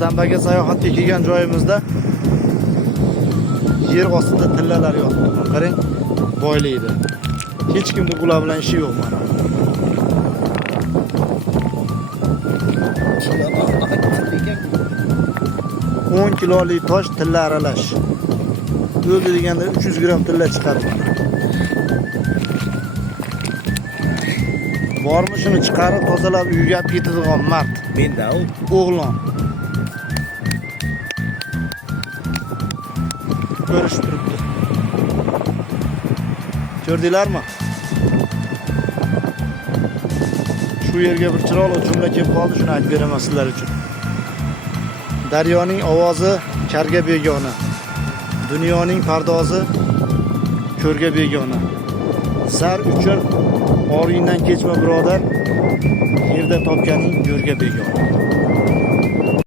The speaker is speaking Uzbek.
dambaga sayohatga kelgan joyimizda yer ostida tillalar yotibdi. Qarang, boylaydi. Hech kimning bular bilan ishi yo'q mana. 10 kilolik tosh tilla aralash. O'zi deganda 300 gram tilla chiqarib. Bormi shuni chiqarib tozalab uyga olib ketadigan mard. Menda O'g'lon. Ko'rish turibdi. Ko'rdinglarmi? Shu yerga bir chiroqli jumla kelib qoldi, shuni aytib beraman sizlar uchun. Daryoning ovozi karga begona. Dunyoning pardozi ko'rga begona. Zar uchun oringdan kechma birodar, yerda topganing go'rga begona.